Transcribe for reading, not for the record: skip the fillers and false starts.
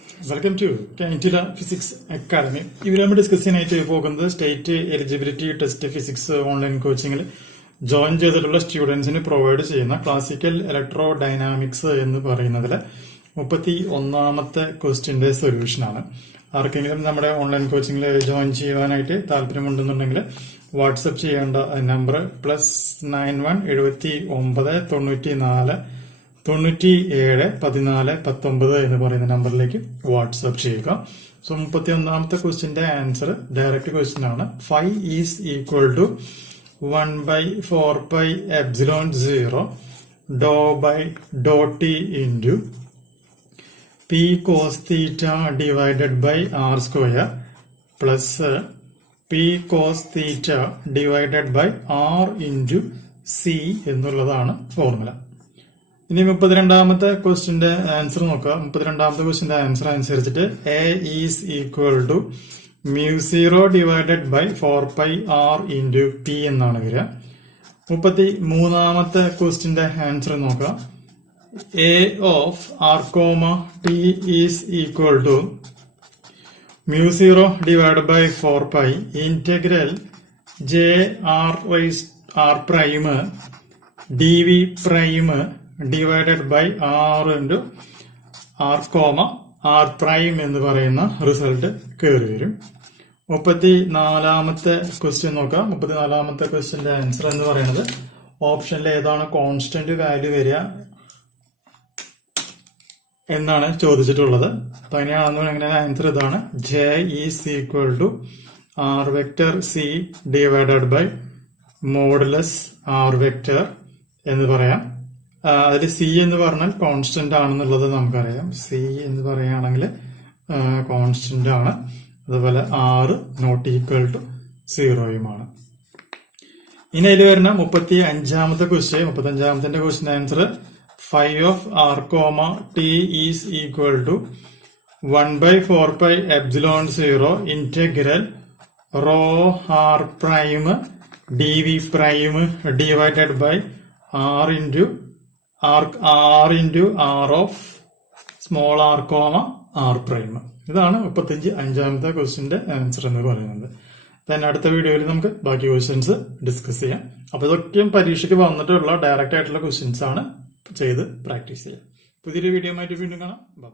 Welcome to CANDELA Physics Academy. We will discuss state eligibility test physics online coaching. Join students in provide classical electrodynamics in the Parinadala. Upati Onamata question solution. Arkangilam Namada online coaching join Chivanite, Talprimundunangle, WhatsApp number plus 91 Edwati Ombada Tonuti Nala. 97 14 19 എന്ന് പറയുന്ന നമ്പറിലേക്ക് WhatsApp ചെയ്യുക. So 31ാമത്തെ ക്വസ്റ്റ്യന്റെ answer direct question ആണ്. Phi is equal to 1/4πε0 do by do T into P cos theta divided by R square plus P cos theta divided by R into C എന്നുള്ളതാണ് formula. ഇനി 32ാമത്തെ ക്വസ്റ്റ്യന്റെ answer നോക്കുക. 32ാമത്തെ ക്വസ്റ്റ്യന്റെ ആൻസർ അനുസരിച്ചിട്ട് A is equal to μ0 divided by 4πr into P എന്നാണ് വരിക. 33ാമത്തെ ക്വസ്റ്റ്യന്റെ ആൻസർ നോക്കുക. A of R comma T is equal to μ0 divided by 4π integral J R prime D V prime divided by R into R comma R prime എന്ന് പറയുന്ന result കയറി വരും. 34ാമത്തെ question നോക്കാം. 34ാമത്തെ ക്വസ്റ്റ്യന്റെ ആൻസർ എന്ന് പറയുന്നത് ഓപ്ഷനിൽ ഏതാണ് കോൺസ്റ്റന്റ് വാല്യൂ വരിക എന്നാണ് ചോദിച്ചിട്ടുള്ളത്. അപ്പൊ അങ്ങനെയാണെന്നുണ്ടെങ്കിൽ ആൻസർ ഇതാണ്. J is equal to R vector C divided by modulus R vector എന്ന് പറയാം. അതിൽ സി എന്ന് പറഞ്ഞാൽ കോൺസ്റ്റന്റ് ആണെന്നുള്ളത് നമുക്കറിയാം. സി എന്ന് പറയുകയാണെങ്കിൽ കോൺസ്റ്റന്റ് ആണ്. അതുപോലെ ആറ് നോട്ട് ഈക്വൽ ടു 0യുമാണ്. ഇനി അതിൽ വരുന്ന 35ാമത്തെ ക്വസ്റ്റ്യൻ. 35ാമത്തെ question answer phi of R comma T is equal to 1/4πε0 integral rho R prime D V prime divided by R into R of small R comma R prime. ഇതാണ് 35ാമത്തെ ക്വസ്റ്റ്യന്റെ answer എന്ന് പറയുന്നത്. then അടുത്ത വീഡിയോയിൽ നമുക്ക് ബാക്കി questions discuss ചെയ്യാം. അപ്പൊ ഇതൊക്കെയും പരീക്ഷയ്ക്ക് വന്നിട്ടുള്ള ഡയറക്റ്റ് ആയിട്ടുള്ള ക്വസ്റ്റ്യൻസ് ആണ്. ചെയ്ത് പ്രാക്ടീസ് ചെയ്യാം. പുതിയൊരു വീഡിയോ ആയിട്ട് വീണ്ടും കാണാം. ബൈ.